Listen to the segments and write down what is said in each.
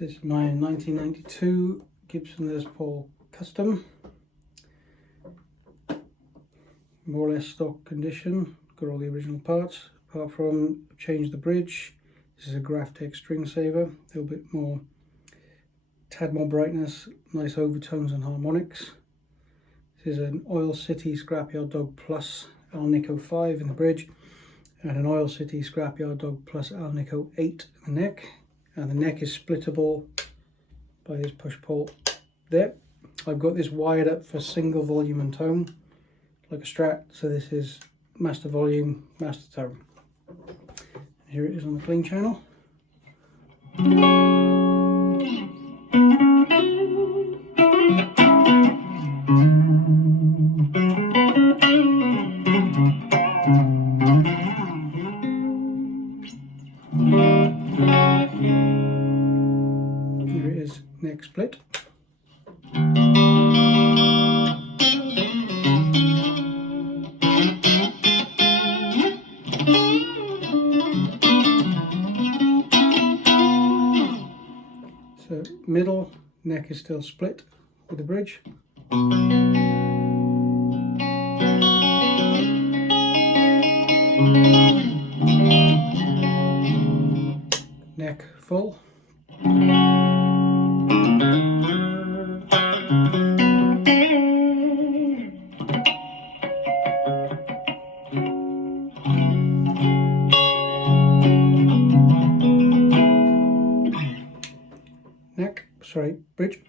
This is my 1992 Gibson Les Paul Custom. More or less stock condition, got all the original parts, apart from changed the bridge. This is a Graphtec string saver, a little bit more, tad more brightness, nice overtones and harmonics. This is an Oil City Scrapyard Dog Plus Alnico 5 in the bridge, and an Oil City Scrapyard Dog Plus Alnico 8 in the neck. And the neck is splittable by this push-pull there. I've got this wired up for single volume and tone, like a Strat, so this is master volume, master tone. Here it is on the clean channel. Here it is, neck split. So middle neck is still split with the bridge. Neck full. Bridge.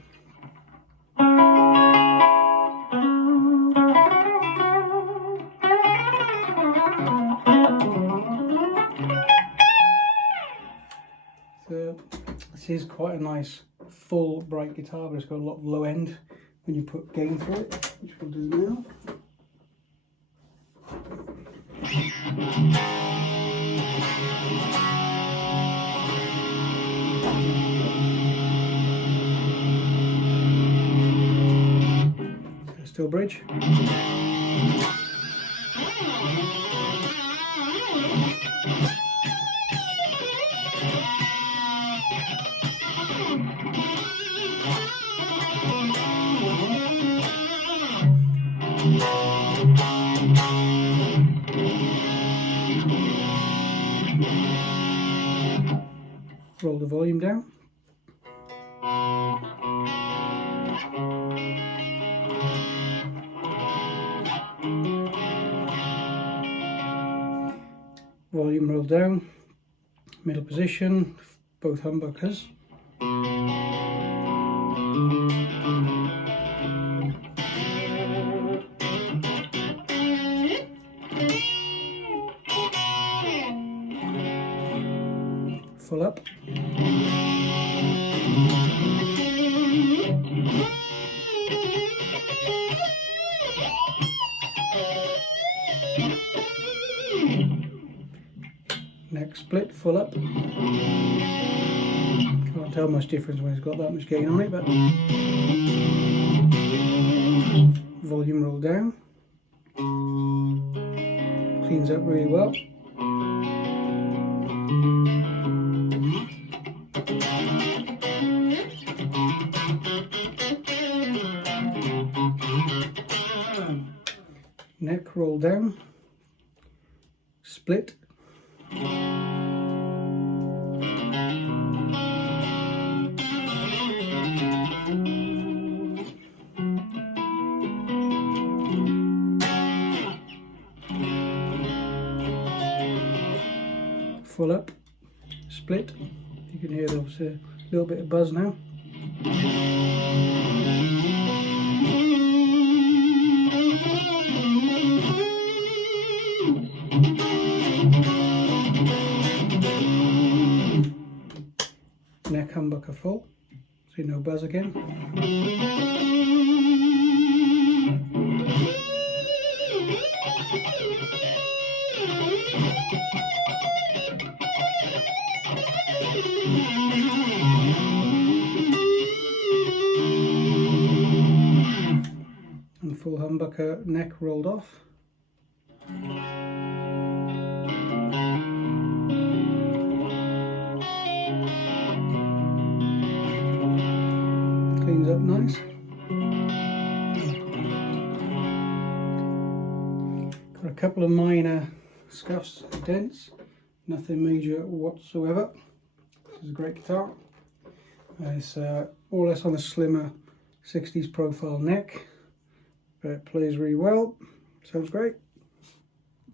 So this is quite a nice full bright guitar, but it's got a lot of low end when you put gain through it, which we'll do now. Still bridge. Roll the volume down. Volume roll down, middle position, both humbuckers. Full up. Neck split, full up. Can't tell much difference when it's got that much gain on it, but volume roll down. Cleans up really well. Neck roll down. Split. Full up, split. You can hear there's a little bit of buzz now. Neck humbucker full, so no buzz again. And full humbucker neck rolled off. up nice. Got a couple of minor scuffs and dents, nothing major whatsoever. This is a great guitar. It's more or less on a slimmer 60s profile neck, but it plays really well. Sounds great.